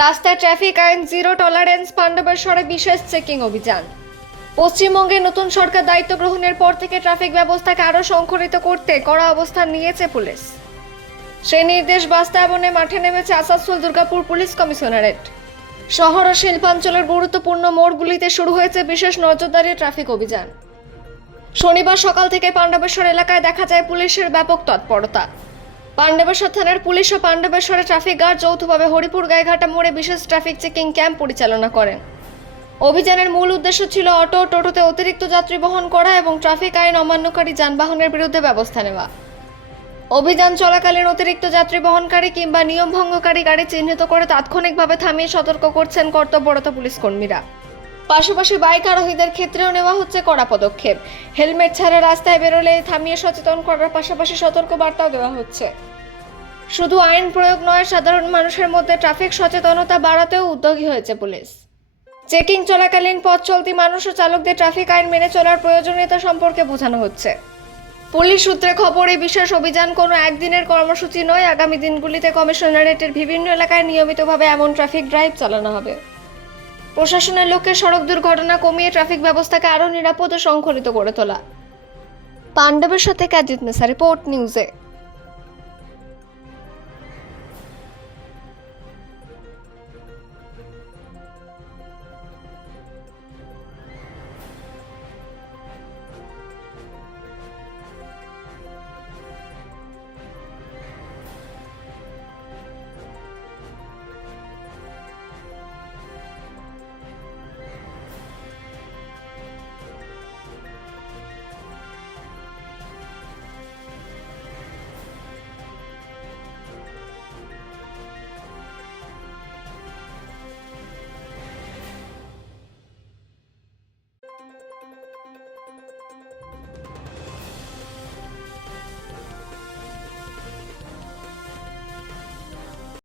রাস্তায় ট্রাফিক আইন zero tolerance পাণ্ডবেশ্বরে বিশেষ চেকিং অভিযান। পশ্চিমবঙ্গে নতুন সরকার দায়িত্ব গ্রহণের পর থেকে ট্রাফিক ব্যবস্থাকে আরও সংশোধিত করতে কড়া অবস্থান নিয়েছে পুলিশ। সেই নির্দেশ বাস্তবায়নে মাঠে নেমেছে আসানসোল দুর্গাপুর পুলিশ কমিশনারেট। শহর ও শিল্পাঞ্চলের গুরুত্বপূর্ণ মোড়গুলিতে শুরু হয়েছে বিশেষ নজরদারি ট্রাফিক অভিযান। শনিবার সকাল থেকে পাণ্ডবেশ্বর এলাকায় দেখা যায় পুলিশের ব্যাপক তৎপরতা। পাণ্ডবেশ্বর থানার পুলিশ ও পাণ্ডবেশ্বরে ট্রাফিক গার্ড যৌথভাবে হরিপুর গাইঘাটা মোড়ে বিশেষ ট্রাফিক চেকিং ক্যাম্প পরিচালনা করেন। অভিযানের মূল উদ্দেশ্য ছিল অটো টোটোতে অতিরিক্ত যাত্রী বহন করা এবং ট্রাফিক আইন অমান্যকারী যানবাহনের বিরুদ্ধে ব্যবস্থা নেওয়া। অভিযান চলাকালীন অতিরিক্ত যাত্রী বহনকারী কিংবা নিয়ম ভঙ্গকারী গাড়ি চিহ্নিত করে তাৎক্ষণিকভাবে থামিয়ে সতর্ক করছেন কর্তব্যরত পুলিশ কর্মীরা। পাশাপাশি বাইক আরোহীদের ক্ষেত্রেও নেওয়া হচ্ছে কড়া পদক্ষেপ। হেলমেট ছাড়া রাস্তায় বেরোলে থামিয়ে সচেতন করার পাশাপাশি সতর্ক বার্তাও দেওয়া হচ্ছে। শুধু আইন প্রয়োগ নয়, সাধারণ মানুষের মধ্যে ট্রাফিক সচেতনতা বাড়াতেও উদ্যোগী হয়েছে পুলিশ। চেকিং চলাকালীন পথ চলতি মানুষ ও চালকদের ট্রাফিক আইন মেনে চলার প্রয়োজনীয়তা সম্পর্কে বোঝানো হচ্ছে। পুলিশ সূত্রে খবর, এই বিশেষ অভিযান কোনো একদিনের কর্মসূচি নয়। আগামী দিনগুলিতে কমিশনারেটের বিভিন্ন এলাকায় নিয়মিতভাবে এমন ট্রাফিক ড্রাইভ চালানো হবে। প্রশাসনের লক্ষ্যে সড়ক দুর্ঘটনা কমিয়ে ট্রাফিক ব্যবস্থাকে আরও নিরাপদ ও শৃঙ্খলিত করে তোলা। পাণ্ডবেশ্বর থেকে অজিত নেসা, রিপোর্ট নিউজে।